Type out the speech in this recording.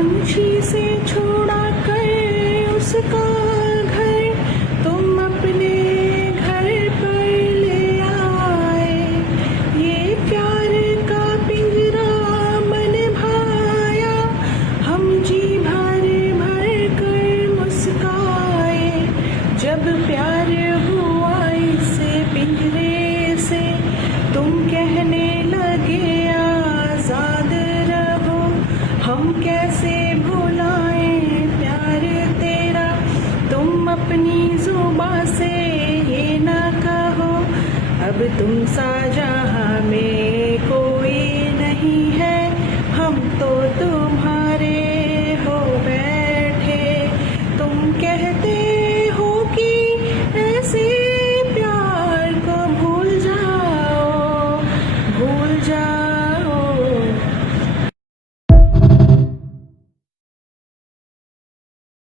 पंछी से छोड़ा कर उसका घर तुम अपने घर पर ले आए। ये प्यार का पिंजरा मन भाया, हम जी भर भर कर मुस्काए। जब प्यार हुआ इसे पिंजरे से तुम कहने लगे आजाद रहो। हम कैसे भुलाएं प्यार तेरा, तुम अपनी जुबां से ये ना कहो अब तुम सा जहां